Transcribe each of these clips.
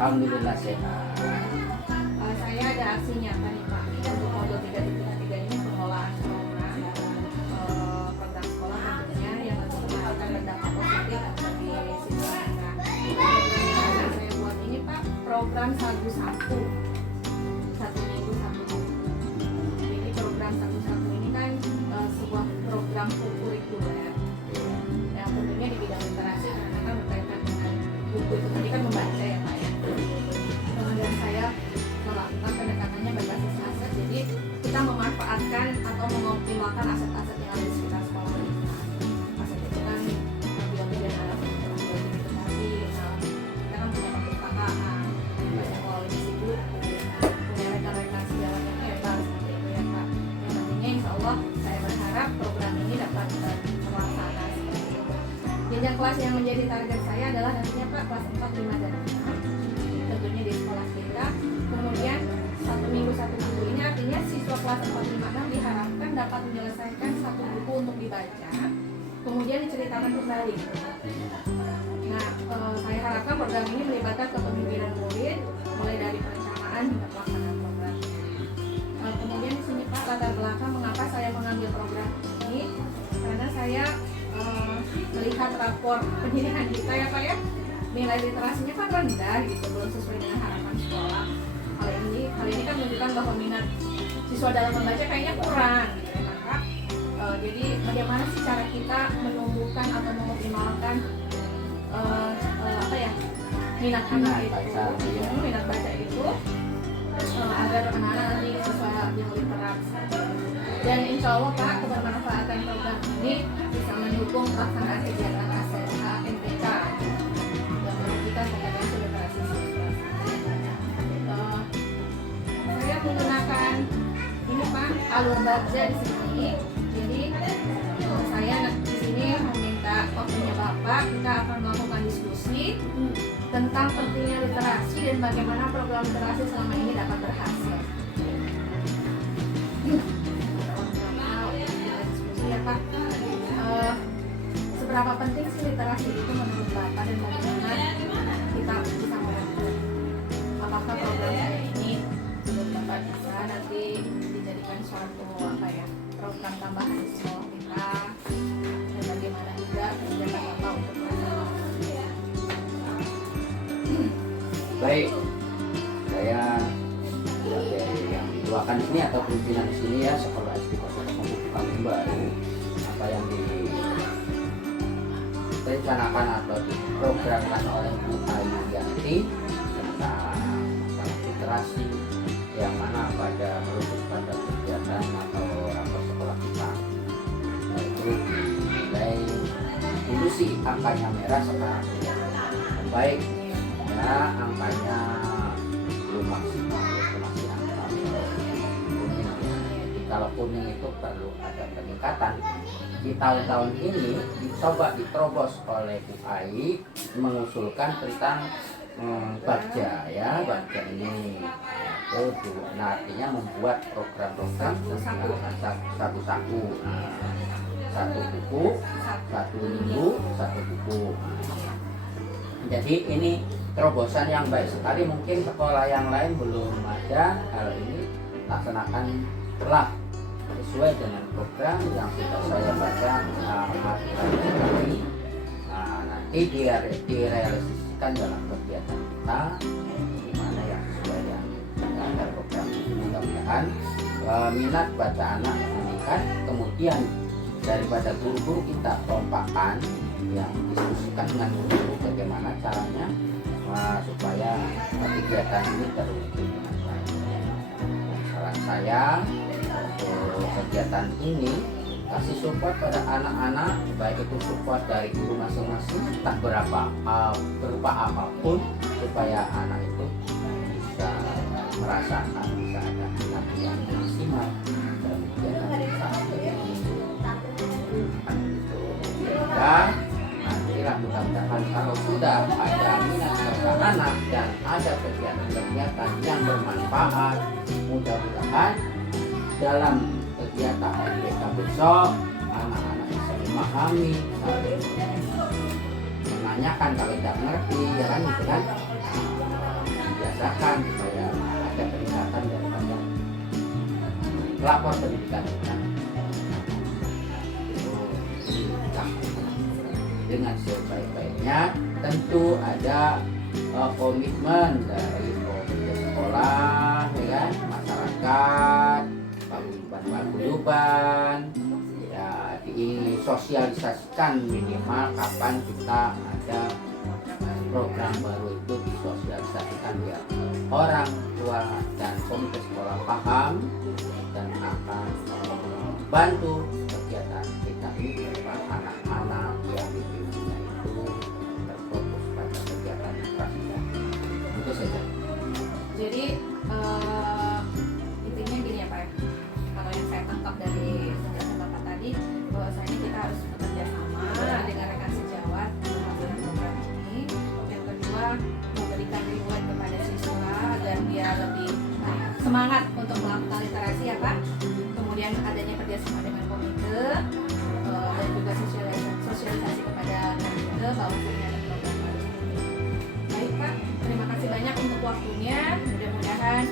Alhamdulillah sehat. Saya ada aksi nyata nih Pak untuk modul 3.3 ini pengelolaan program sekolah tentunya yang menggunakan berdampak positif bagi siswa kita. Saya buat ini Pak program sagu satu minggu satu buku. Jadi program sagu satu ini kan sebuah program kurikuler yang tentunya di bidang literasi karena kan berkaitan dengan buku itu tadi kan membaca ya Pak ya. Kemudian saya melakukan pendekatannya berbasis aset, jadi kita memanfaatkan atau mengoptimalkan aset-aset yang ada di sekitar sekolah kita. Aset itu kan biologis dan alat biologis itu tadi, kita kan punya perpustakaan, banyak koleksi buku, punya rekan-rekan sejawat yang hebat seperti itu ya Pak. Yang nantinya insya Allah saya berharap program ini dapat terlaksana seperti itu. Jenjang kelas yang menjadi target saya adalah nantinya Pak kelas 4, 5, dan 6 tentunya di sekolah kita. Kemudian 1 minggu 1 buku ini artinya siswa kelas 4, 5, 6 diharapkan dapat menyelesaikan 1 buku untuk dibaca, kemudian diceritakan kembali. Nah, saya harapkan program ini melibatkan kepemimpinan murid mulai dari perencanaan hingga pelaksanaan program. Kemudian di sini Pak latar belakang mengapa saya mengambil program ini, karena saya melihat rapor pendidikan kita ya Pak ya, nilai literasinya kan rendah gitu, belum sesuai dengan harapan sekolah. Hal ini kan menunjukkan bahwa minat siswa dalam membaca kayaknya kurang gitu ya Maka jadi bagaimana sih cara kita menumbuhkan atau mengoptimalkan minat anak itu, minat baca itu agar anak-anak nanti siswa yang literasi. Dan insya Allah Pak kebermanfaatan program ini bisa mendukung pelaksanaan kegiatan MTK yang menunjukkan kompetensi literasi siswa. Saya menggunakan ini Pak alur baca di sini. Jadi saya di sini meminta waktunya Bapak, kita akan melakukan diskusi tentang pentingnya literasi dan bagaimana program literasi selama ini dapat berhasil. Diskusi ya Pak. Seberapa penting sih literasi itu menurut Bapak dan bagaimana kita bisa melakukan? Apakah program saya ini menurut Bapak bisa nanti dijadikan suatu program tambahan di sekolah kita, dan bagaimana juga kebijakan Bapak untuk melaksanakannya? Baik, saya dari yang didoakan di sini atau pimpinan di sini ya sekolah SD Pembukaan baru apa yang direncanakan atau diprogramkan oleh Bu Ayu Yanti tentang masalah literasi yang mana pada merujuk pada kegiatan atau rapor sekolah kita, yaitu dinilai dulu sih angkanya merah sekarang baik ya, angkanya belum maksimal, itu masih angka kuning. Jadi kalau kuning itu perlu ada peningkatan. Di tahun-tahun ini dicoba diterobos oleh Bu Ai mengusulkan tentang baca ya, baca ini itu artinya membuat program-program satu-satu, satu buku, 1 minggu 1 buku. Jadi ini terobosan yang baik sekali, mungkin sekolah yang lain belum ada hal ini, laksanakan telah sesuai dengan program yang sudah saya baca ini. Nanti direalisasikan dalam kegiatan kita di mana yang sesuai yang ada program ini. Mudah-mudahan minat baca anak meningkat, kemudian daripada guru-guru kita kompakan yang diskusikan dengan guru-guru bagaimana caranya supaya kegiatan ini terwujud dengan baik. Saran saya untuk kegiatan ini kasih support pada anak-anak, baik itu support dari guru masing-masing tak berupa apapun, supaya anak itu bisa merasakan bisa ada minat yang maksimal dalam kegiatan ini. Dan nantilah mudah-mudahan kalau sudah ada minat serta anak dan ada kegiatan-kegiatan yang bermanfaat, mudah-mudahan dalam kegiatan MTK besok anak-anak bisa memahami, saling menanyakan kalau tidak mengerti, ya kan gitu kan. biasakan supaya ada peningkatan daripada lapor pendidikan kita. Itu dengan sebaik-baiknya. Tentu ada komitmen dari komite sekolah, ya kan, masyarakat, paguyuban, ya disosialisasikan minimal kapan kita ada program baru itu disosialisasikan ya orang tua dan komite sekolah paham dan akan membantu kegiatan kita ini berupa anak-anak yang dibimbingnya itu terfokus pada kegiatan prasejarah. Itu saja. Jadi intinya gini ya Pak ya, kalau yang saya tangkap dari penjelasan Bapak tadi, bahwasanya kita harus bekerja sama dengan rekan sejawat dalam program ini. Yang kedua, memberikan reward kepada siswa agar dia lebih semangat untuk melakukan literasi ya Pak. Kemudian adanya kerjasama dengan komite dan juga sosialisasi kepada komite bahwasanya ada program baru. Baik Pak, terima kasih banyak untuk waktunya. Mudah-mudahan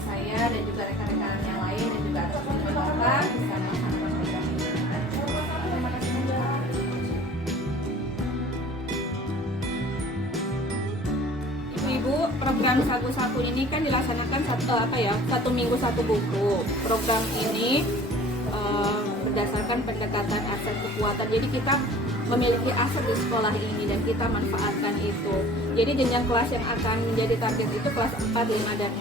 saya dan juga rekan-rekan yang lain dan juga atas dukungan Bapak bisa melaksanakan program ini. Terima kasih banyak. Ibu, program Sagu Saku ini kan dilaksanakan satu minggu satu buku. Program ini berdasarkan pendekatan aset kekuatan. Jadi kita memiliki aset di sekolah ini dan kita manfaatkan itu. Jadi jenjang kelas yang akan menjadi target itu kelas 4, 5, dan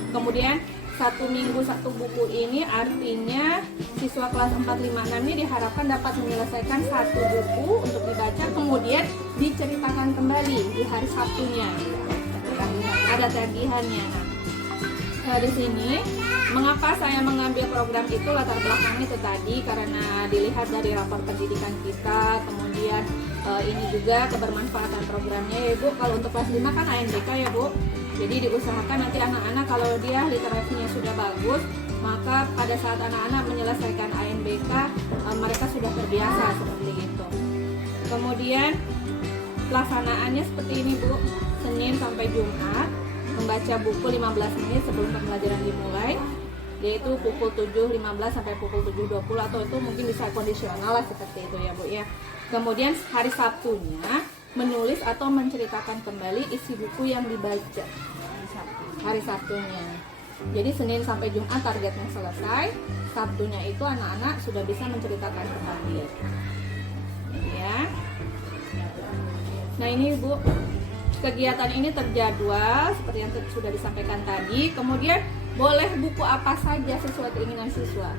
6. Kemudian satu minggu satu buku ini artinya siswa kelas 4, 5, 6 ini diharapkan dapat menyelesaikan satu buku untuk dibaca, kemudian diceritakan kembali di hari Sabtunya. Ada tagihannya. Nah, di sini mengapa saya mengambil program itu, latar belakangnya itu tadi karena dilihat dari rapor pendidikan kita, kemudian ini juga kebermanfaatan programnya ya Bu. Kalau untuk kelas 5 kan ANBK ya Bu, jadi diusahakan nanti anak-anak kalau dia literasinya sudah bagus, maka pada saat anak-anak menyelesaikan ANBK mereka sudah terbiasa seperti itu. Kemudian pelaksanaannya seperti ini Bu, Senin sampai Jumat membaca buku 15 menit sebelum pembelajaran dimulai, yaitu pukul 7.15 sampai pukul 7.20 atau itu mungkin bisa kondisional lah seperti itu ya Bu ya. Kemudian hari Sabtunya menulis atau menceritakan kembali isi buku yang dibaca hari Sabtunya. Jadi Senin sampai Jumat targetnya selesai, Sabtunya itu anak-anak sudah bisa menceritakan kembali ya. Nah ini Bu, kegiatan ini terjadwal seperti yang sudah disampaikan tadi. Kemudian boleh buku apa saja sesuai keinginan siswa.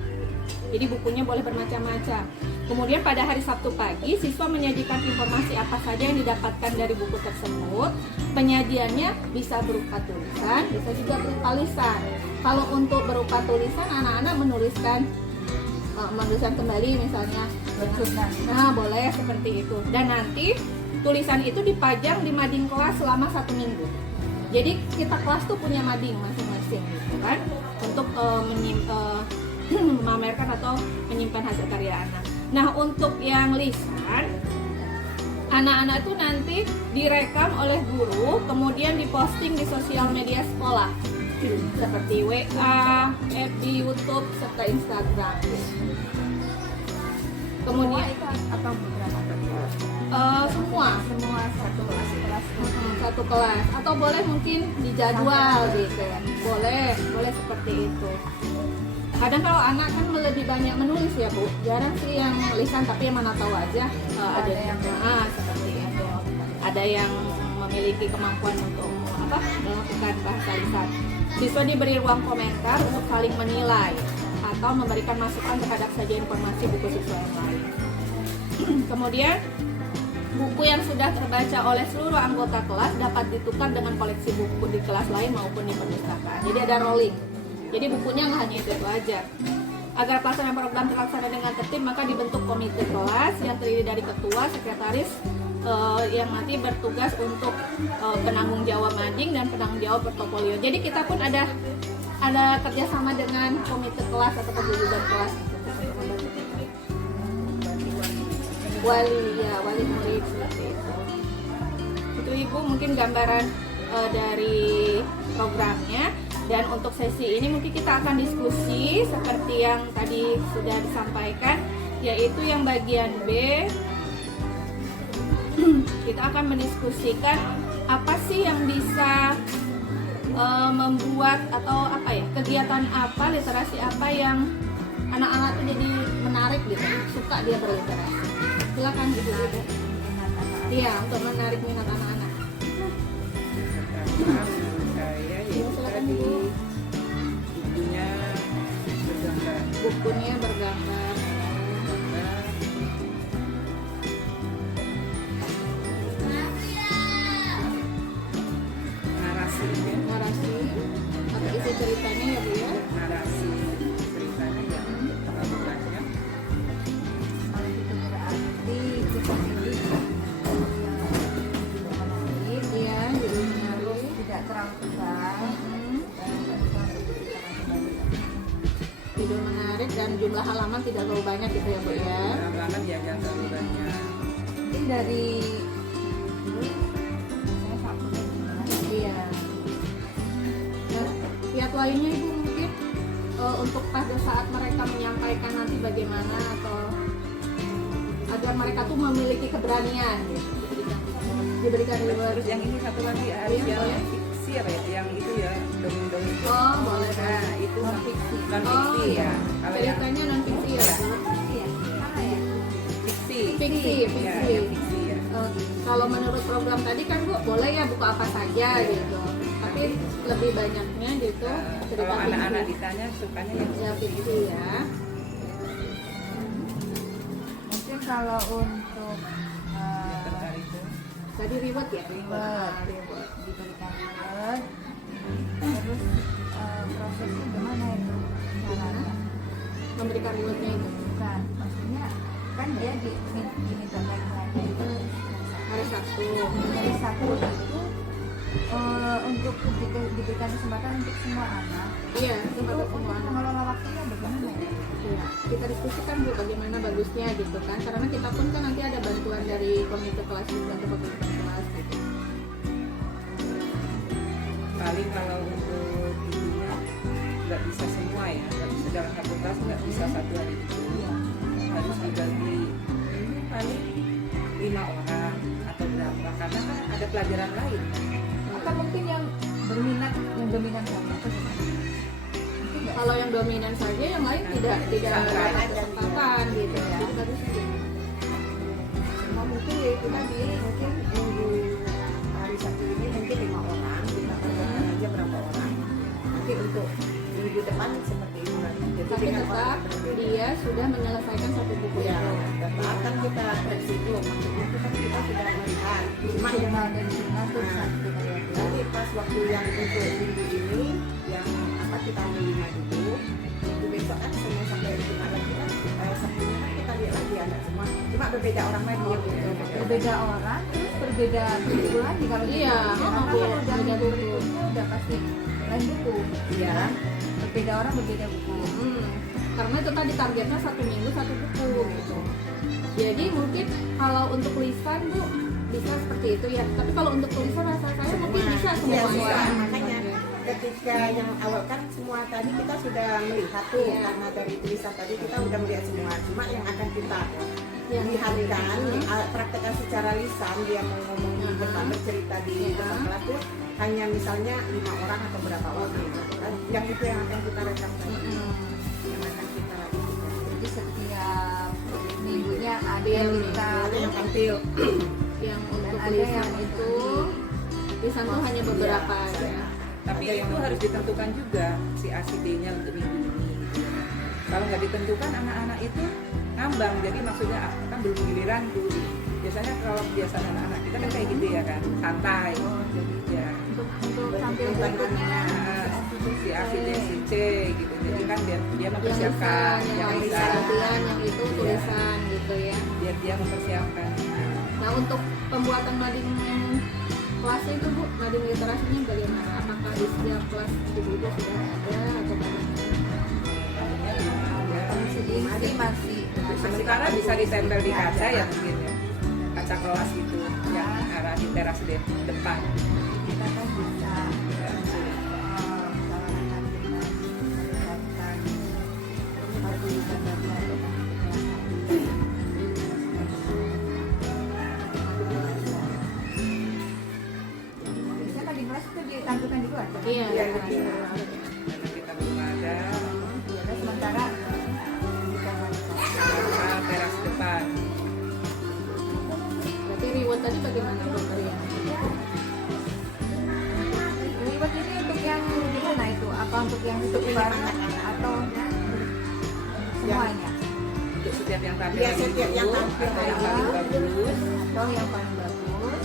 Jadi bukunya boleh bermacam-macam. Kemudian pada hari Sabtu pagi siswa menyajikan informasi apa saja yang didapatkan dari buku tersebut. Penyajiannya bisa berupa tulisan, bisa juga berupa lisan. Kalau untuk berupa tulisan, anak-anak menuliskan kembali misalnya. Nah boleh seperti itu. Dan nanti tulisan itu dipajang di mading kelas selama 1 minggu. Jadi kita kelas tuh punya mading masing-masing gitu kan, untuk memamerkan atau menyimpan hasil karya anak. Nah untuk yang lisan, anak-anak itu nanti direkam oleh guru, kemudian diposting di sosial media sekolah seperti WA, FB, YouTube, serta Instagram. Kemudian atau beberapa semua satu kelas atau boleh mungkin dijadwal gitu, boleh seperti itu. Kadang kalau anak kan lebih banyak menulis ya Bu, jarang sih yang lisan, tapi yang mana tahu aja ada yang seperti itu. Ada yang memiliki kemampuan untuk melakukan bahasa lisan. Siswa diberi ruang komentar untuk saling menilai atau memberikan masukan terhadap saja informasi buku siswa yang lain. Kemudian buku yang sudah terbaca oleh seluruh anggota kelas dapat ditukar dengan koleksi buku di kelas lain maupun di perpustakaan. Jadi ada rolling. Jadi bukunya nggak hanya itu aja. Agar pelaksanaan program terlaksana dengan tertib, maka dibentuk komite kelas yang terdiri dari ketua, sekretaris yang nanti bertugas untuk penanggung jawab mading dan penanggung jawab portofolio. Jadi kita pun ada kerjasama dengan komite kelas atau paguyuban kelas. Wali murid seperti itu. Itu Ibu mungkin gambaran dari programnya. Dan untuk sesi ini mungkin kita akan diskusi seperti yang tadi sudah disampaikan, yaitu yang bagian B. Kita akan mendiskusikan apa sih yang bisa membuat atau apa ya, kegiatan apa, literasi apa yang anak-anak itu jadi menarik gitu, suka dia berliterasi. Silakan Ibu. Iya, untuk menarik minat anak-anak. Silakan Ibu. Bukunya bergambar. Narasi atau isi ceritanya ya Bu ya. Narasi ceritanya yang terlalu banyak. Iya, jadi menarik. Tidak terlalu tebal. Video menarik dan jumlah halaman tidak terlalu banyak gitu ya Bu ya. Halaman ya jangan terlalu banyak. Mungkin dari saya satu. Iya. Ya, kiat lainnya Ibu mungkin untuk pada saat mereka menyampaikan nanti bagaimana atau agar mereka tuh memiliki keberanian gitu. Diberikan reward. Terus yang ini satu lagi Iya, yang boleh. fiksi apa ya? Yang itu ya dongeng-dongeng. Oh, boleh. Nah, itu Non fiksi. non Oh, fiksi iya. ya. Kalau yang Ceritanya non fiksi ya Bu. Iya, mana ya? fiksi. Fiksi, Ya, fiksi. yang fiksi ya. Kalau menurut program tadi kan Bu boleh ya buku apa saja gitu. Tapi lebih banyaknya gitu cerita Kalau anak-anak fiksi. ditanya sukanya yang Ya fiksi ya. Mungkin kalau untuk tertarik itu. Tadi reward ya. reward, diberikan reward. Terus prosesnya gimana itu? Caranya? Memberikan rewardnya itu Bukan, maksudnya kan dia diminta deadline itu hari Sabtu. hari Sabtu itu untuk diberikan kesempatan untuk semua anak. Iya, Itu untuk untuk semua anak. mengelola waktunya bagaimana ya? Iya, kita diskusikan Bu bagaimana bagusnya gitu kan. Karena kita pun kan nanti ada bantuan dari komite kelas juga untuk pembentukan kelas gitu. Paling kalau untuk itunya nggak bisa semua ya, nggak bisa dalam satu kelas nggak bisa satu hari itu, harus dibagi paling 5 orang atau berapa, karena kan ada pelajaran lain. Atau mungkin yang dominan saja atau gimana? Mungkin nggak? Kalau yang dominan saja, yang lain tidak Santai. ada kesempatan gitu ya. Jadi bagus gitu. Nah, mungkin ya itu tadi mungkin minggu hari Sabtu ini mungkin 5 orang kita kerjakan aja berapa orang nanti untuk minggu depan seperti itu nanti jadi Tapi dengan tetap orang berbeda. dia sudah menyelesaikan satu buku Ya, itu. tetap kan kita versi itu maksudnya itu kan kita sudah melihat cuma yang Minimal dari lima tuh satu kali ya. nanti pas waktu yang untuk minggu ini yang apa kita ambil 5 dulu itu besok kan Senin sampai Jumat lagi kan Sabtunya kan kita lihat lagi ada semua cuma berbeda orang lagi ya Bu. Berbeda orang, terus berbeda buku lagi kalau gitu. Iya, Karena oh, kan beda udah minggu buku. berikutnya udah pasti lain buku. Iya. Berbeda orang, berbeda buku. Karena itu tadi targetnya satu minggu satu buku gitu. Jadi mungkin kalau untuk lisan Bu bisa seperti itu ya. Tapi kalau untuk tulisan rasa saya mungkin bisa Iya, semua semua. ya. Makanya ketika yang awal kan semua tadi kita sudah melihat tuh Iya. karena dari tulisan tadi kita udah melihat semua cuma yang akan kita Yang lihatkan praktekkan secara lisan dia mau ngomong di depan bercerita di Iya. depan kelas tuh hanya misalnya 5 orang atau berapa orang gitu kan. Yang itu yang akan kita rekam tadi yang akan kita lakukan. Jadi setiap minggunya ada Iya, yang kita Ada yang tampil yang untuk Dan ada lisan yang itu lisan tuh hanya beberapa ya. Tapi Ada yang itu harus ditentukan juga si ACD-nya untuk minggu ini. Gitu. Kalau nggak ditentukan anak-anak itu ngambang, jadi maksudnya kan belum giliran dulu. Biasanya kalau kebiasaan anak-anak kita kan kayak gitu ya kan, santai. Ya. Untuk tampil bukunya Si A, si D, si C gitu. Jadi kan dia yang mempersiapkan, lisan, yang yang lisan, lisan, yang itu tulisan gitu ya. biar dia mempersiapkan. Nah untuk pembuatan mading kelasnya itu Bu, mading literasinya bagaimana? Apakah di setiap kelas itu juga sudah ada atau bagaimana? ini masih Sementara bisa ditempel di kaca ya mungkin ya, kaca kelas itu yang arah di teras depan. kita kan bisa melaksanakan dengan menyiapkan fasilitas bagi anak-anak biasanya kalau di kelas itu ditampilkan di luar kan? Iya. Iya, di karena kita belum ada Terus sementara di kamar teras depan. Berarti reward tadi bagaimana Bu Maria? reward ini untuk yang gimana itu? Apa untuk yang super atau semuanya? Untuk setiap yang tampil Iya, di setiap situ, yang tampil. atau yang paling bagus. Atau yang paling bagus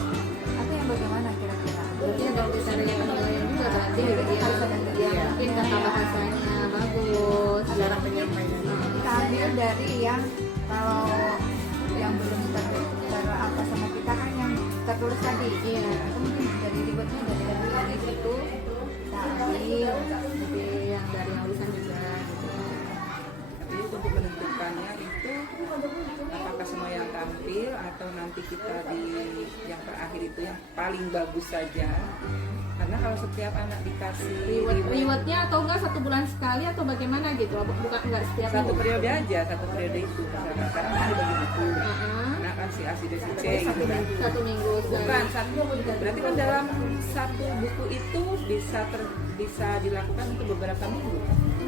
atau yang bagaimana kira-kira? Berarti ada caranya penilaian juga berarti ya. Harus ada Ya, mungkin kata bahasanya bagus. cara penyampaian. Kita ambil dari yang kalau yang belum apa sama kita kan yang tertulis tadi. Iya. Itu mungkin dari ribetnya dari situ kita ambil. Jadi yang dari yang lisan juga gitu. Tapi untuk menentukannya itu apakah semua yang tampil atau nanti kita di yang terakhir itu yang paling bagus saja. Karena kalau setiap anak dikasih Rewardnya atau enggak 1 bulan sekali atau bagaimana gitu? Bukan enggak setiap satu minggu. periode aja, satu periode itu. Misalkan sekarang kan dibagi buku. Heeh. Anak kan si A, si B, si C gitu kan. 1 minggu sekali. Bukan, berarti kan dalam satu buku itu bisa dilakukan untuk beberapa minggu.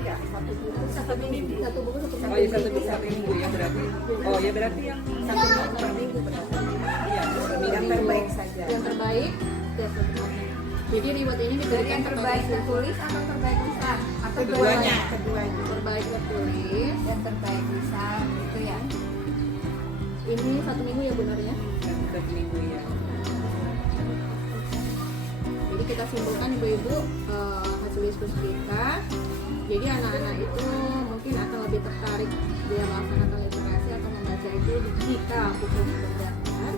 Iya, satu buku. Satu minggu satu Oh ya satu buku satu minggu ya berarti. Oh ya berarti yang Satu buku per minggu berapa? iya per minggu. Yang terbaik saja. yang terbaik ya sebenarnya. Jadi reward ini Dari diberikan yang terbaik kepada tertulis atau terbaik lisan? Atau Keduanya. terbaik tertulis. Dan terbaik lisan gitu ya. Ini 1 minggu ya benarnya. Satu minggu ya. Jadi kita simpulkan ibu-ibu hasil diskusi kita. Jadi anak-anak itu mungkin akan lebih tertarik dia melaksanakan literasi atau membaca itu jika bukunya berdasar.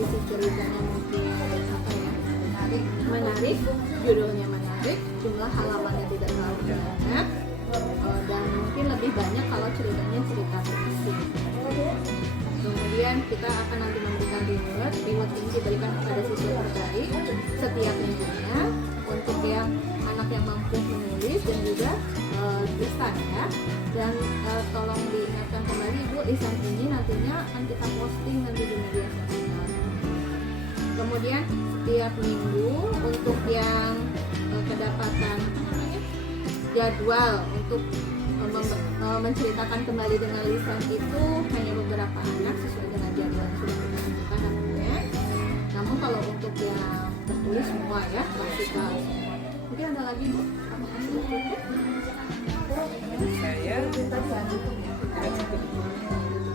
Isi ceritanya mungkin apa ya, menarik, judulnya menarik, jumlah halamannya tidak terlalu banyak, dan mungkin lebih banyak kalau ceritanya cerita fiksi. Kemudian kita akan nanti memberikan reward ini diberikan kepada siswa terbaik setiap minggunya untuk yang anak yang mampu menulis dan juga lisan ya. Dan tolong diingatkan kembali Ibu, lisan ini nantinya akan kita posting nanti di media sosial. Kemudian setiap minggu untuk yang kedapatan jadwal untuk menceritakan kembali dengan lisan itu hanya beberapa anak sesuai dengan jadwal yang sudah kita tentukan nantinya. Namun kalau untuk yang tertulis semua ya klasikal semua. Mungkin ada lagi Bu? Apakah sudah cukup? Saya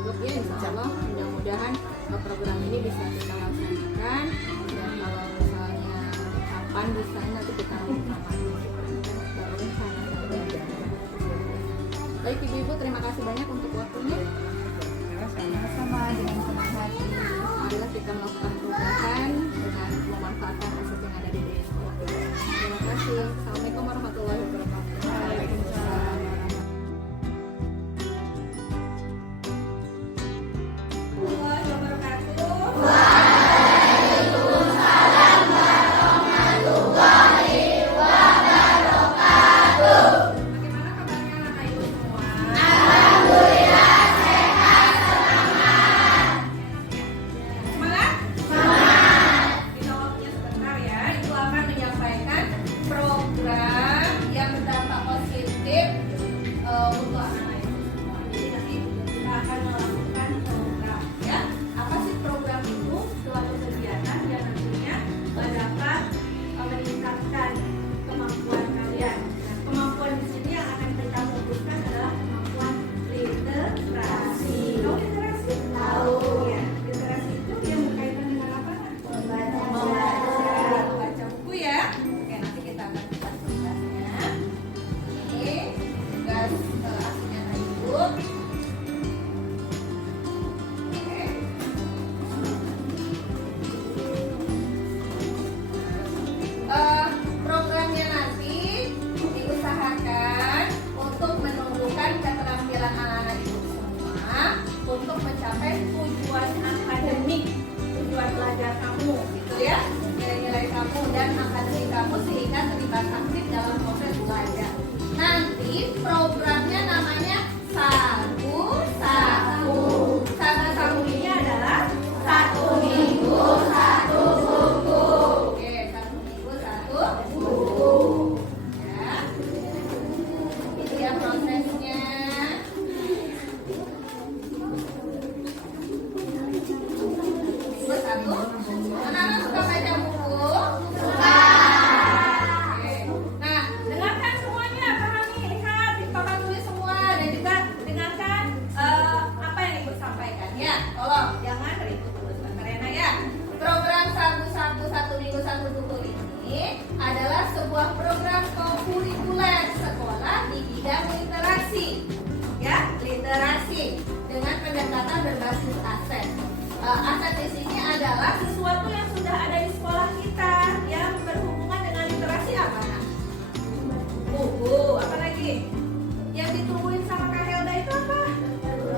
Cukup ya, insya Allah mudah-mudahan program ini bisa kita laksanakan, dan kalau misalnya kapan bisa nanti kita umumkan baru rencana. Baik ibu-ibu, terima kasih banyak untuk waktunya. Sama dengan senang hati. Marilah kita melakukan perubahan dengan memanfaatkan aset yang ada di desa. Terima kasih. Assalamualaikum warahmatullahi wabarakatuh. Waalaikumsalam. Program yang berdampak positif untuk anak-anak itu semua. Jadi nanti kita akan melakukan program ya. Apa sih program itu? Suatu kegiatan yang nantinya dapat meningkatkan kemampuan kalian. Nah, kemampuan di sini yang akan kita fokuskan adalah kemampuan literasi. Tahu literasi? Tahu. Ya, literasi itu yang berkaitan dengan apa? Membaca buku ya. Oke, nanti kita akan buat tugasnya. Ini tugas aslinya Ibu. Oke. Programnya nanti diusahakan untuk menumbuhkan keterampilan anak-anak itu semua untuk mencapai tujuan akademik, tujuan belajar kamu, gitu ya, nilai-nilai kamu dan akademik. serta aktif dalam proses belajar. Nanti programnya namanya Sagu Saku. Sagu Saku ini adalah 1 minggu 1 buku. Oke, 1 minggu 1 buku. Ya. Ini ya prosesnya. Minggu 1. Anak-anak suka baca buku? Suka. Oke. Nah, dengarkan semuanya, pahami, lihat di papan tulis semua dan juga dengarkan apa yang Ibu sampaikan ya. Tolong jangan ribut terus karena ya. Program Sagu Saku 1 minggu 1 buku ini adalah sebuah program kurikuler sekolah di bidang literasi. Ya, literasi dengan pendekatan berbasis aset. Aset di sini adalah sesuatu yang sudah ada di sekolah kita yang berhubungan dengan literasi apa nak? Buku, apa lagi? Yang ditungguin sama Kak Helda itu apa?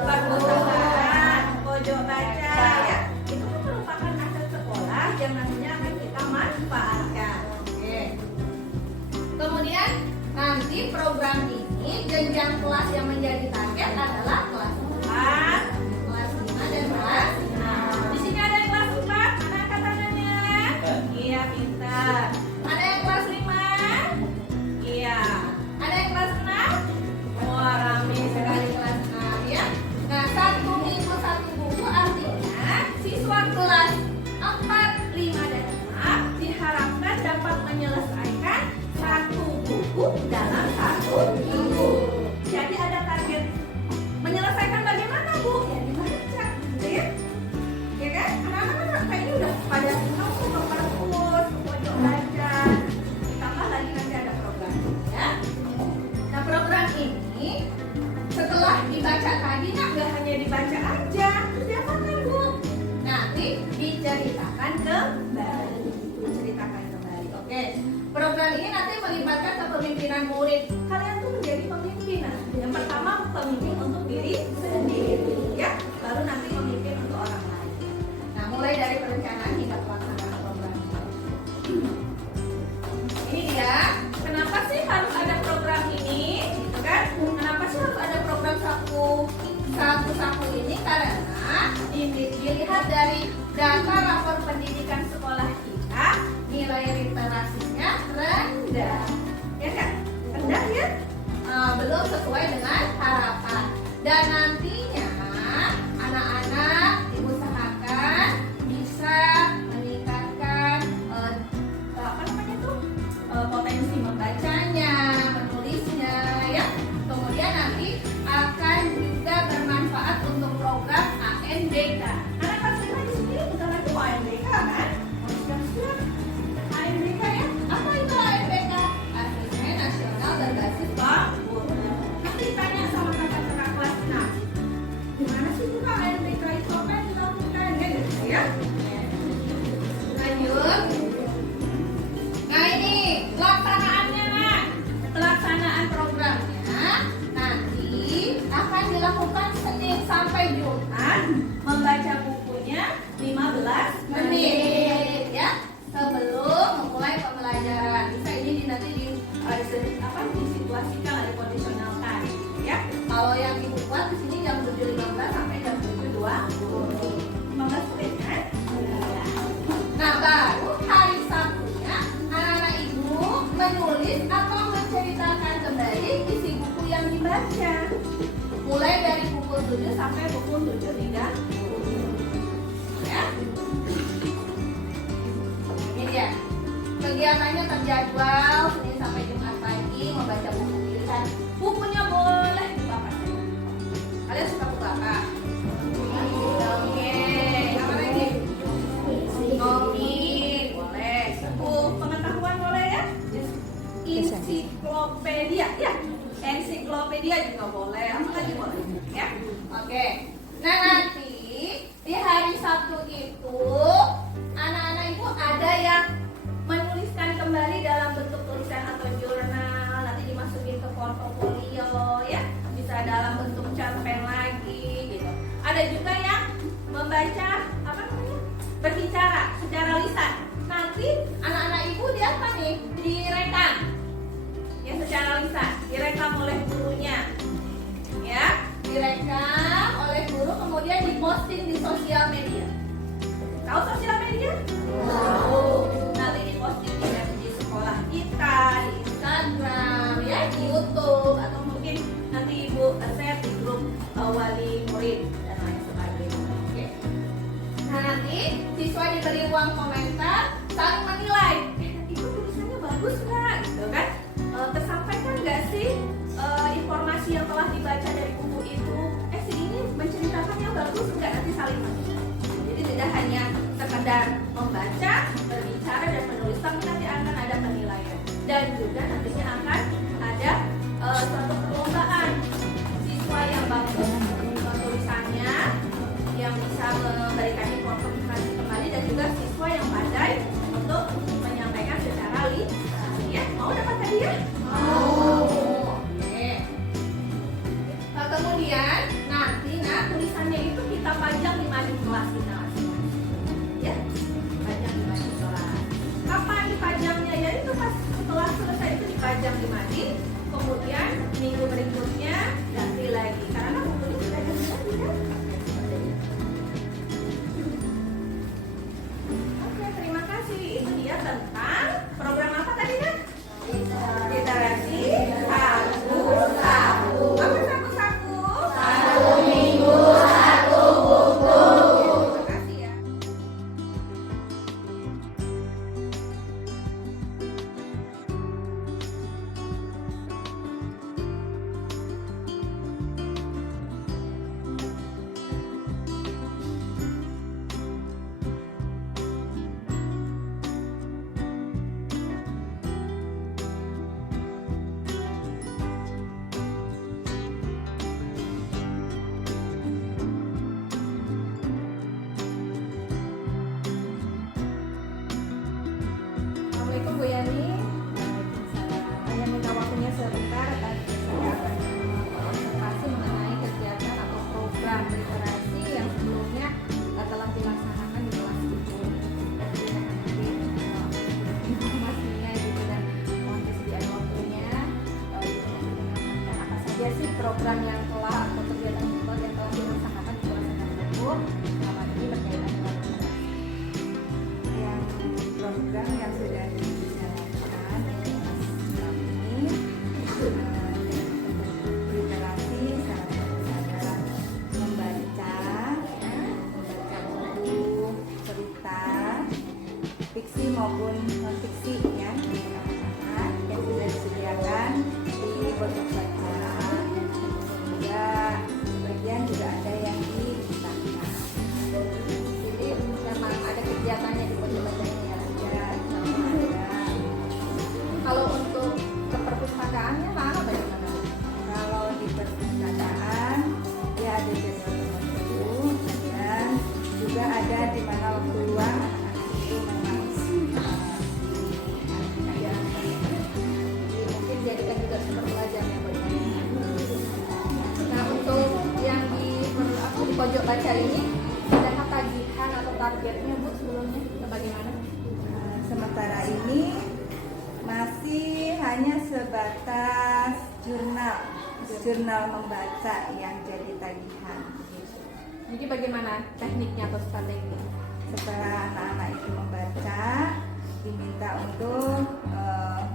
Perpustakaan, pojok baca, ya. Itu kan merupakan aset sekolah yang nantinya akan kita manfaatkan. Oke. Kemudian nanti program ini jenjang kelas yang menjadi target adalah kelas 4, kelas 5 dan kelas 6. Di sini ada yang kelas 4, mana angkat tangannya? Iya, pintar. Ada yang kelas 5? Iya. Ada yang kelas 6? Wah, rame sekali kelas 6 ya. Nah, 1 minggu 1 buku artinya siswa kelas 4, 5 dan 6 diharapkan dapat menyelesaikan 1 buku dalam 1 minggu. Jadi ada target menyelesaikan bagaimana Bu? Ya dibaca, ya? Ya kan? Anak-anak kayaknya udah pada tahu tuh pada fokus, pojok baca. Ditambah lagi nanti ada program, ya. Nah program ini setelah dibaca tadi nggak hanya dibaca aja, terus diapakan Bu? Nanti diceritakan kembali, Oke. Program ini nanti melibatkan kepemimpinan murid. Kalian tuh menjadi pemimpin. Nah, yang pertama pemimpin untuk diri sendiri, ya. Baru nanti pemimpin untuk orang lain. Nah, mulai dari perencanaan hingga pelaksanaan program. Ini dia. Kenapa sih harus ada program ini? Gitu kan? Kenapa sih harus ada program saku ini? Karena dilihat dari data rapor pendidikan sekolah kita, nilai literasinya rendah, ya kan? Rendah ya? Belum sesuai dengan harapan. Dan nantinya anak-anak diusahakan bisa meningkatkan potensi membacanya, menulisnya, ya. Kemudian nanti akan juga bermanfaat untuk program ANBK. Anak kelas 5 di sini bukan lagi ANBK kan? Siap-siap. ANBK ya? Apa itu ANBK? Asesmen Nasional Berbasis Komputer. Nanti tanya sama kakak-kakak kelas 6. Gimana sih Bu ANBK itu apa yang dilakukan? Gitu ya. Lanjut. Nah ini pelaksanaannya nak. Pelaksanaan programnya nanti akan dilakukan Senin sampai Jumat. Membaca bukunya 15 menit ya sebelum memulai pembelajaran. Bisa ini nanti disituasikan, dikondisionalkan ya. Kalau yang Ibu buat di sini jam 7.15 sampai jam 7.20. 15 menit kan? Nah baru hari Sabtunya anak-anak Ibu menulis atau menceritakan kembali isi buku yang dibaca. Mulai dari pukul 7 sampai pukul 7.30 ya. Ini dia. Kegiatannya terjadwal Senin sampai Jumat pagi membaca buku pilihan. Bukunya boleh dibaca. Kalian suka buku apa? Dongeng. Apa lagi? Komik boleh. Buku pengetahuan boleh ya? Ensiklopedia ya. Ensiklopedia juga boleh. Apa lagi boleh? Ya. Oke. Nah nanti di hari Sabtu itu anak-anak Ibu ada yang menuliskan kembali dalam bentuk tulisan atau jurnal, nanti dimasukin ke portofolio ya, bisa dalam bentuk cerpen lagi gitu. Ada juga yang membaca apa namanya? Berbicara secara lisan. Nanti nanti anak-anak ibu di apa nih? Direkam. Ya secara lisan, direkam oleh gurunya. Ya, direkam oleh guru kemudian diposting di sosial media. Tahu sosial media? Tahu. Nanti diposting di sekolah kita, di Instagram, ya, di YouTube, atau mungkin nanti ibu share di grup wali murid dan lain sebagainya. Oke. Nah nanti siswa diberi ruang komentar, saling menilai. Itu tulisannya bagus nggak? Gitu kan? Tersampaikan nggak sih informasi yang telah dibaca dari buku itu? Si ini menceritakan yang bagus nggak? Nanti saling menilai. Jadi tidak hanya sekedar membaca, berbicara dan menulis, tapi nanti akan ada penilaian. Dan juga nantinya akan ada suatu perlombaan. Siswa yang bagus tulisannya, yang bisa memberikan informasi kembali, dan juga siswa yang pandai untuk menyampaikan secara lisan. Ya, mau dapat hadiah? Mau. Oke. Kemudian nanti tulisannya itu kita pajang di mading kelas kita masing-masing. Ya, pajang di mading kelas. Kapan dipajangnya? Ya itu pas setelah selesai itu dipajang di mading. Kemudian minggu berikutnya ganti lagi karena bukunya sudah ganti lagi kan. Oke, terima kasih. Itu dia tentang program apa tadi kan? Literasi satu saku. Apa saku-saku? Satu minggu satu buku. Terima kasih ya. Assalamualaikum Bu Yani. Saya minta waktunya sebentar. Saya akan konsentrasi mengenai kegiatan atau program literasi yang sebelumnya telah dilaksanakan di kelas itu. Informasinya gitu dan mohon kesediaan waktunya. Apa saja sih program yang telah atau kegiatan yang telah dilaksanakan di kelas itu? Selama ini berkaitan dengan literasi. Yang program yang sudah dijalankan ini literasi salah satu adalah membaca buku cerita fiksi maupun non fiksi ya anak-anak yang sudah disediakan di pojok baca. Juga sebagian juga ada yang ditambah. Jadi memang ada kegiatannya di pojok baca ini ya. Kalau untuk ke perpustakaannya mana bagaimana? Kalau di perpustakaan ya ada jadwal tertentu dan juga ada di mana waktu luang anak-anak itu memang Jadi mungkin dijadikan juga sumber belajar yang baik. Nah untuk yang di pojok baca ini ada tagihan atau targetnya Bu sebelumnya bagaimana? sementara ini masih hanya sebatas jurnal membaca yang jadi tagihan. Jadi bagaimana tekniknya atau strateginya? Setelah anak-anak itu membaca, diminta untuk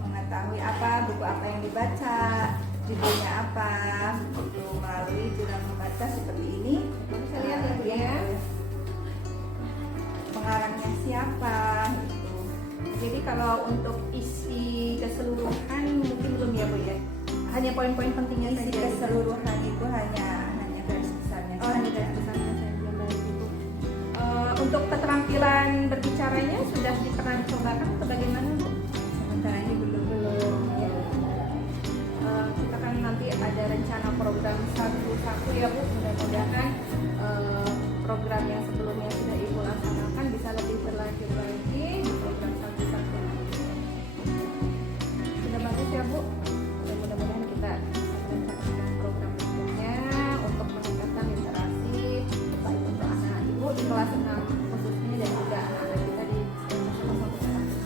mengetahui apa buku apa yang dibaca, judulnya apa, itu melalui jurnal membaca seperti ini. Bisa lihat ya Bu ya. Pengarangnya siapa? Gitu. Jadi kalau untuk isi keseluruhan mungkin belum ya Bu ya. Hanya poin-poin pentingnya Isi saja. keseluruhan itu hanya garis besarnya. Oh, hanya dari pesannya saya belum dari itu. Untuk keterampilan berbicaranya sudah pernah dicobakan atau bagaimana Bu? Sementara ini belum. Kita kan nanti ada rencana program satu ya Bu. Mudah-mudahan program yang sebelumnya sudah Ibu laksanakan bisa lebih berlanjut lagi di program satu-satu. Sudah bagus ya Bu. Dan mudah-mudahan kita merencanakan program berikutnya untuk meningkatkan literasi baik untuk anak ibu di kelas 6 khususnya dan juga anak-anak kita di nasional sampai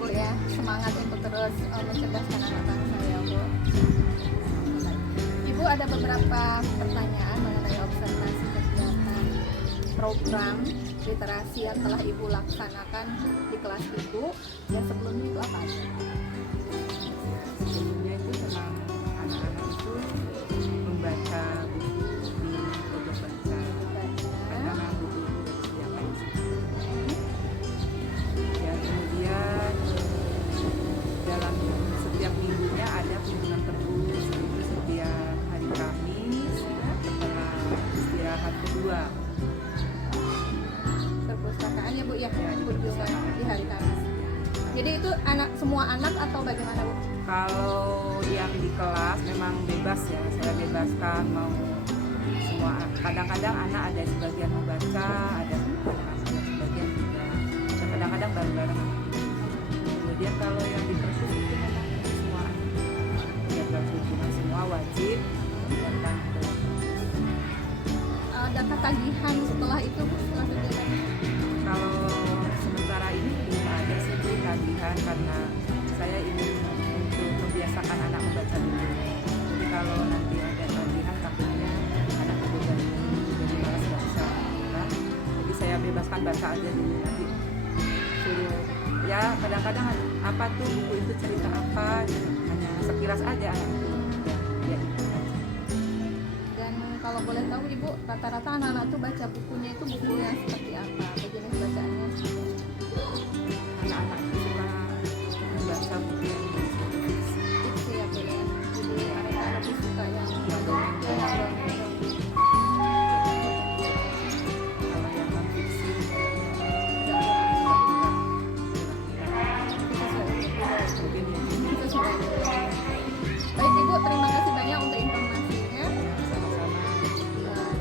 Bu ya, semangat untuk terus mencerdaskan anak bangsa ya Bu. Ibu ada beberapa pertanyaan mengenai observasi kegiatan program literasi yang telah Ibu laksanakan di kelas Ibu. Yang sebelumnya itu apa aja? Sebelumnya itu tentang anak-anak itu membaca buku di pojok baca karena buku itu sudah disediakan. Ya, kemudian dalam setiap minggunya ada kunjungan perpus itu setiap hari Kamis setelah istirahat kedua. Perpustakaan ya Bu ya, Ya, di kunjungan perpustakaan. di hari Kamis. Jadi itu semua anak atau bagaimana Bu? Kalau yang di kelas memang bebas ya, saya bebaskan mau semua. Kadang-kadang anak ada sebagian membaca, ada sebagian tidak. Dan kadang-kadang bareng-bareng sama ibu. Kemudian kalau yang di perpus itu memang semua jadwal kunjungan semua wajib datang ke Data tagihan setelah itu Bu, setelah kegiatan itu? kalau sementara ini belum ada sih Bu, tagihan karena saya ingin untuk membiasakan anak membaca dulu. Jadi kalau nanti ada tagihan takutnya anak terbebani jadi malas baca. Nah, jadi saya bebaskan baca aja dulu nanti suruh ya kadang-kadang apa tuh buku itu cerita apa gitu. Hanya sekilas aja anak itu ya itu aja. Dan kalau boleh tahu Ibu, rata-rata anak-anak tuh baca bukunya itu buku yang seperti apa? Apa jenis bacaannya? Anak-anak itu suka membaca buku yang fiksi. Fiksi ya Bu ya. Jadi mereka lebih suka yang dongeng. Kalau yang non fiksi Baik Ibu, terima kasih banyak untuk informasinya.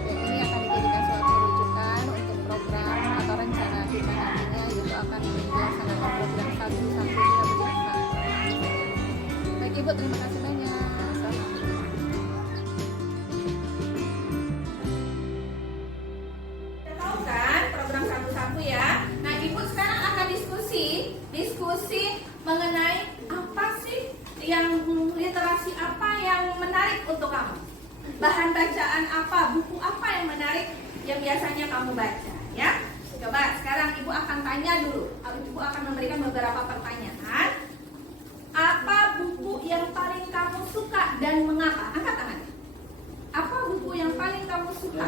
Ini akan dijadikan suatu rujukan untuk program atau rencana kita nantinya, yaitu akan melaksanakan program satu sampai 13. Baik Ibu, terima kasih banyak. Tahu kan program satu-satu ya. Nah, Ibu sekarang akan diskusi mengenai apa sih yang literasi apa yang menarik untuk kamu. Bahan bacaan apa, buku apa yang menarik yang biasanya kamu baca ya. Coba sekarang Ibu akan tanya dulu. Ibu akan memberikan beberapa pertanyaan. Apa buku yang paling kamu suka dan mengapa? Angkat tangan. Apa buku yang paling kamu suka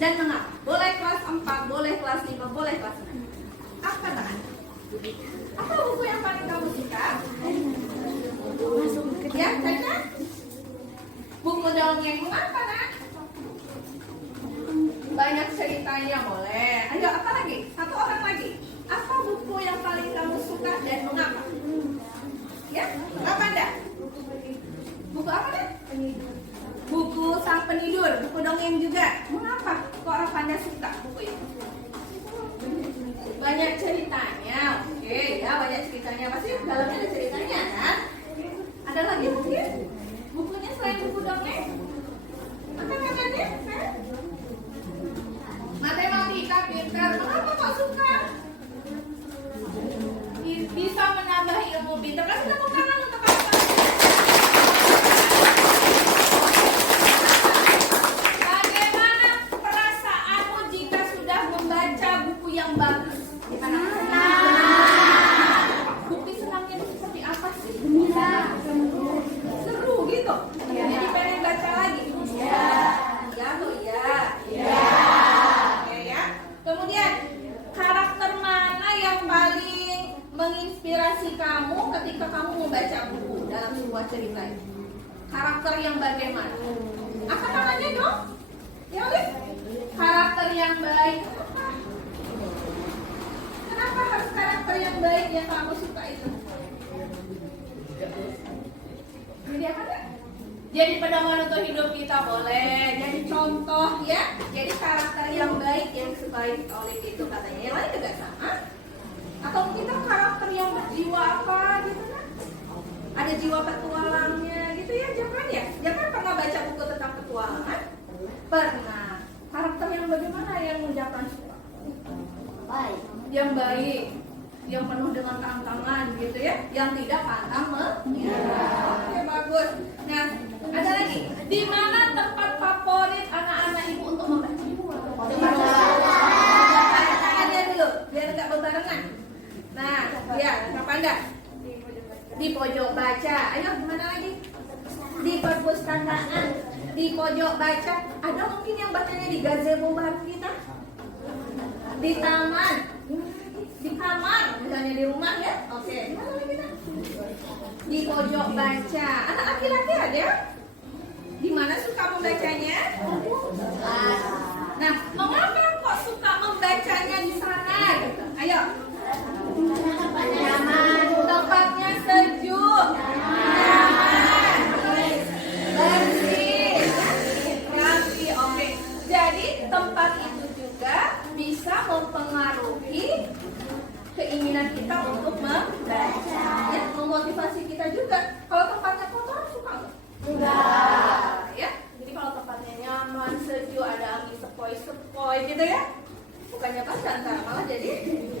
dan mengapa? Boleh kelas 4, boleh kelas 5, boleh kelas 6. Angkat tangan. Apa buku yang paling kamu suka? Ya, Caca? Buku dongeng mengapa, Nak? Banyak ceritanya boleh. Ayo, apa lagi? Satu orang lagi. Apa buku yang paling kamu suka dan mengapa? Ya, apa Anda? Buku apa, Nak? Buku Sang Penidur, buku dongeng juga. Mengapa kok orang Panda suka buku itu? Banyak ceritanya, oke ya, banyak ceritanya. Pasti dalamnya ada ceritanya kan? Ada lagi mungkin bukunya selain buku dongeng? Angkat tangannya, matematika pintar. Mengapa kok suka? Bisa menambah ilmu pintar. Kasih tepuk tangan untuk kamu. Bagaimana perasaanmu jika sudah membaca buku yang bagus? Senang. Bukti senangnya itu seperti apa sih? Seru gitu. Jadi pengen baca lagi. Iya. Iya tuh iya. Oke ya. Kemudian karakter mana yang paling menginspirasi kamu ketika kamu membaca buku dalam sebuah cerita itu? Karakter yang bagaimana? Angkat tangannya dong. Ya udah. Karakter yang baik. Kenapa harus karakter yang baik yang kamu suka itu? Jadi apa kan? Jadi pedoman untuk hidup kita boleh. Jadi contoh ya. Jadi karakter yang baik yang disukai oleh itu katanya. Yang lain juga sama. Atau kita karakter yang berjiwa apa gitu kan? Ada jiwa petualangnya gitu ya Japan ya. Japan pernah baca buku tentang petualangan? Pernah. Karakter yang bagaimana yang Japan suka? Baik. Yang baik. yang penuh dengan tantangan gitu ya, yang tidak pantang menyerah. Oke, bagus. Nah, ada lagi. Di mana tempat favorit anak-anak ibu untuk membaca? Tangannya dulu, biar nggak berbarengan. Nah, ya, Kak Panda. Di pojok baca. Ayo, gimana lagi? Di perpustakaan, di pojok baca. Ada mungkin yang bacanya di gazebo baru kita? Di taman, di kamar, misalnya di rumah ya. Oke, di mana lagi kita? Di pojok baca. Anak laki-laki ada? Di mana suka membacanya? Nah, mengapa kok suka membacanya di sana? Gitu. Ayo. Nyaman, tempatnya sejuk, nyaman, bersih, rapi. Oke. Jadi tempat itu juga bisa mempengaruhi keinginan kita untuk membaca, ya, memotivasi kita juga. Kalau tempatnya kotor, suka nggak? Enggak, ya. Jadi kalau tempatnya nyaman, sejuk, ada angin sepoi-sepoi, gitu ya. Bukannya baca, ntar malah jadi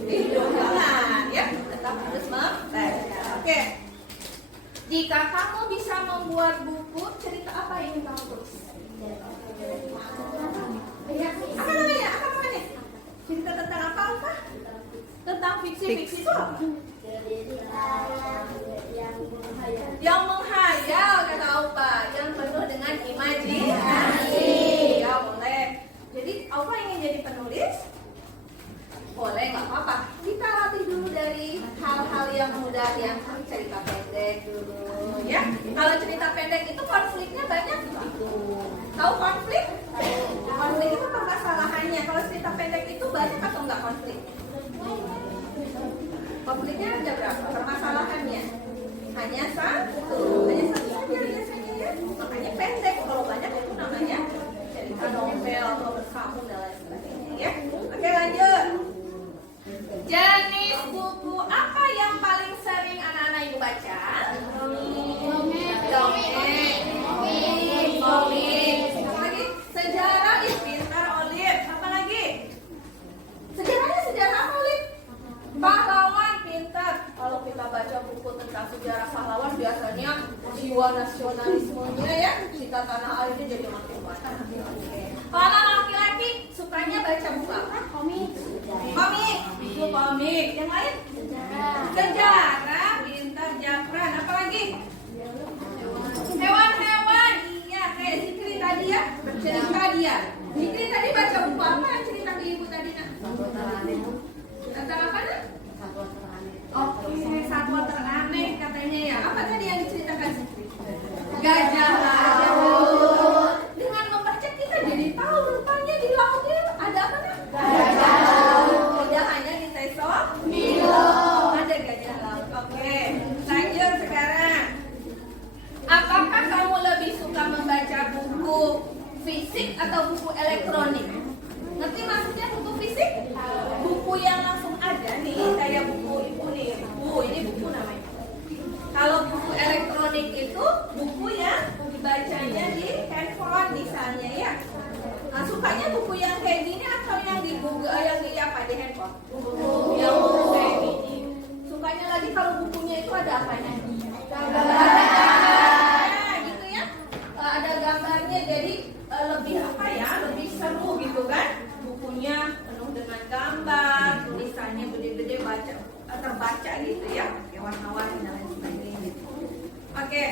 tidur. Jangan, ya. Tetap harus membaca. Oke. Jika kamu bisa membuat buku, cerita apa yang ingin kamu tulis? Ya, apa namanya? Apa namanya? Cerita tentang apa? Tentang fiksi itu apa? Yang menghayal, kata Aupa, yang penuh dengan imajinasi. Ya, boleh. Jadi Aupa ingin jadi penulis? Boleh, nggak apa-apa. Kita latih dulu dari hal-hal yang mudah, yang cerita pendek dulu, ya. Kalau cerita pendek itu konfliknya banyak. Tahu konflik? Konflik itu permasalahannya. Kalau cerita pendek itu banyak atau enggak konflik? Konfliknya ada berapa? Permasalahannya hanya satu. Hanya satu saja biasanya ya. Makanya pendek. Kalau banyak itu namanya cerita novel atau bersambung dan lain sebagainya ya. Oke, lanjut. Jenis buku apa yang paling sering anak-anak ibu baca? Dongeng. Komik. Apa lagi? Sejarah. Pintar Olip. Apa lagi? Sejarahnya sejarah apa, Olip? Pahlawan. Pintar. Kalau kita baca buku tentang sejarah pahlawan, biasanya jiwa nasionalismenya ya, kita tanah airnya jadi makin kuat. Kalau laki-laki sukanya baca buku apa? Komik. Buku komik. Yang lain? Sejarah. Pintar. Japran. Apa lagi? Hewan-hewan. Iya, kayak Zikri tadi ya. Cerita dia. Zikri tadi baca buku apa yang cerita ke ibu tadi, nak? Tentang apa, nak? Oke, satwa teraneh katanya ya. Apa tadi yang diceritakan Zikri? Gajah laut. Dengan membaca kita jadi tahu rupanya di lautnya ada apa, nak? Gajah laut. Tidak hanya di Teso Milo. Ada gajah laut. Oke, lanjut sekarang. Apakah kamu lebih suka membaca buku fisik atau buku elektronik? Ngerti maksudnya buku fisik? Buku yang langsung ada nih, kayak buku ibu nih. Ini buku namanya. Kalau buku elektronik itu buku yang dibacanya di handphone misalnya ya. Nah, sukanya buku yang kayak gini atau yang di Google, yang di apa, di handphone? Yang buku kayak gini. Sukanya lagi kalau bukunya itu ada apanya? Gitu ya. Ada gambarnya, jadi lebih apa ya, lebih seru gitu kan. Bukunya penuh dengan gambar, tulisannya gede-gede, terbaca gitu ya, kayak warna-warni dan lain sebagainya gitu. Oke.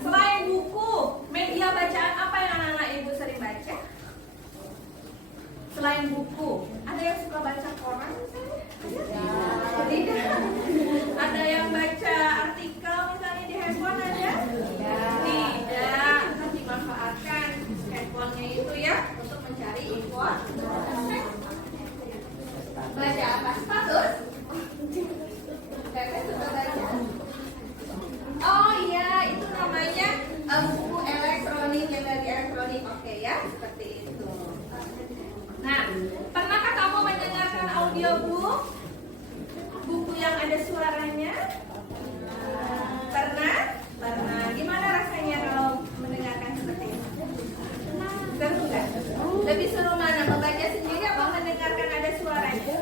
Selain buku, media bacaan apa yang anak-anak ibu sering baca? Selain buku, ada yang suka baca koran misalnya? Tidak. Ada yang baca artikel misalnya di handphone ada? Tidak. Dimanfaatkan handphonenya itu ya untuk mencari informasi. Baca apa? Status? Pepe suka baca? Oh iya, itu namanya buku elektronik, galeri elektronik. Oke ya, seperti itu. Nah, pernahkah kamu mendengarkan audiobook? Buku yang ada suaranya? Pernah? Pernah. Gimana rasanya kalau mendengarkan seperti itu? Seru nggak? Lebih seru mana? Membaca sendiri apa mendengarkan ada suaranya?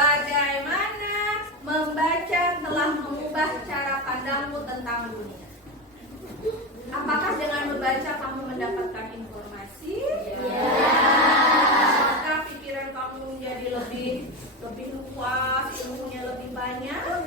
Bagaimana membaca telah mengubah cara pandangmu tentang dunia? Apakah dengan membaca kamu mendapatkan informasi? Ya. Apakah pikiran kamu menjadi lebih luas, ilmunya lebih banyak?